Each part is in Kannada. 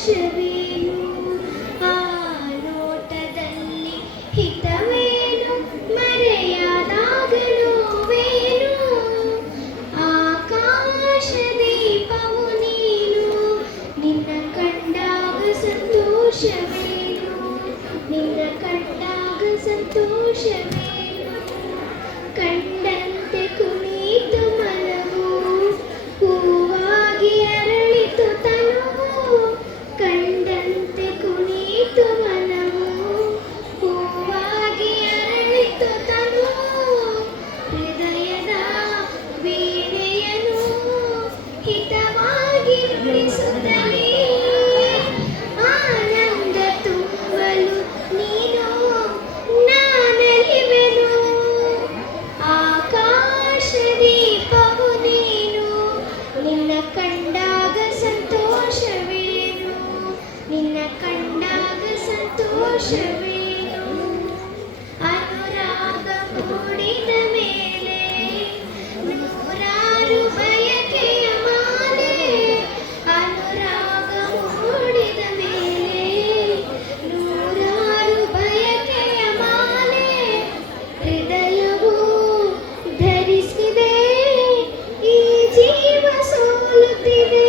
ಸಂತೋಷವೇನು ಆ ನೋಟದಲ್ಲಿ ಹಿತವೇನು ಮರೆಯಾದಾಗ ನೋವೇನು ಆಕಾಶ ದೀಪವು ನೀನು ನಿನ್ನ ಕಂಡಾಗ ಸಂತೋಷವೇನು ನಿನ್ನ ಕಂಡಾಗ ಸಂತೋಷವೇನು ಕಂಡಂತೆ ಕುಣಿತು ಮನವು ಹೂವಾಗಿ ಅರಳಿತು ತನುವು ಕಂಡಂತೆ ಕುಣಿತು ಮನವು ಹೂವಾಗಿ ಅರಳಿತು ತನುವು ಹೃದಯದ ವೀಣೆಯನ್ನು ಹಿತವಾಗಿ ನುಡಿಸುತ್ತಲೇ ಆನಂದ ತುಂಬಲು ನೀನು ನಾನಲಿವೆನು ಆಕಾಶ ದೀಪವು ನೀನು ನಿನ್ನ ಕಂಡಾಗ ಸಂತೋಷವೇನು ನಿನ್ನ ಕಂಡಾಗ ಸಂತೋಷವೇನು ಅನುರಾಗ ಮೂಡಿದ ಮೇಲೆ ನೂರಾರು ಬಯಕೆಯ ಮಾಲೆ ಅನುರಾಗ ಮೂಡಿದ ಮೇಲೆ ನೂರಾರು ಬಯಕೆಯ ಮಾಲೆ ಹೃದಯವು ಧರಿಸಿದೆ ಈ ಜೀವ ಸೋಲುತ್ತಿದೆ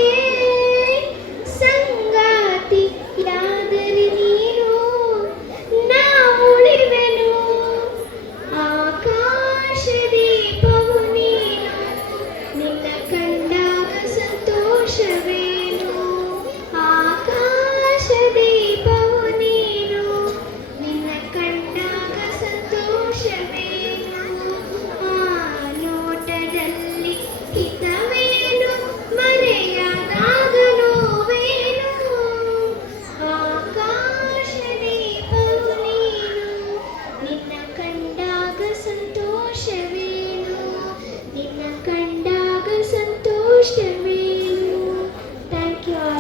ಸಂಗಾತಿ ಯಾದರೆ ನೀನು ನಾ ಉಳಿವೆನು ಆಕಾಶ ದೀಪವು ನೀನು ನಿನ್ನ ಕಂಡಾಗ ಸಂತೋಷವೇನು ಆಕಾಶ ದೀಪವು ನೀನು ನಿನ್ನ ಕಂಡಾಗ ಸಂತೋಷವೇನು ಆ ನೋಟದಲ್ಲಿ ಹಿತವೇನು ಮರೆಯಾದಾಗ ನೋವೇನು ಆಕಾಶ ದೀಪವು ನೀನು ನಿನ್ನ ಕಂಡಾಗ ಸಂತೋಷವೇನು ನಿನ್ನ ಕಂಡಾಗ ಸಂತೋಷವೇನು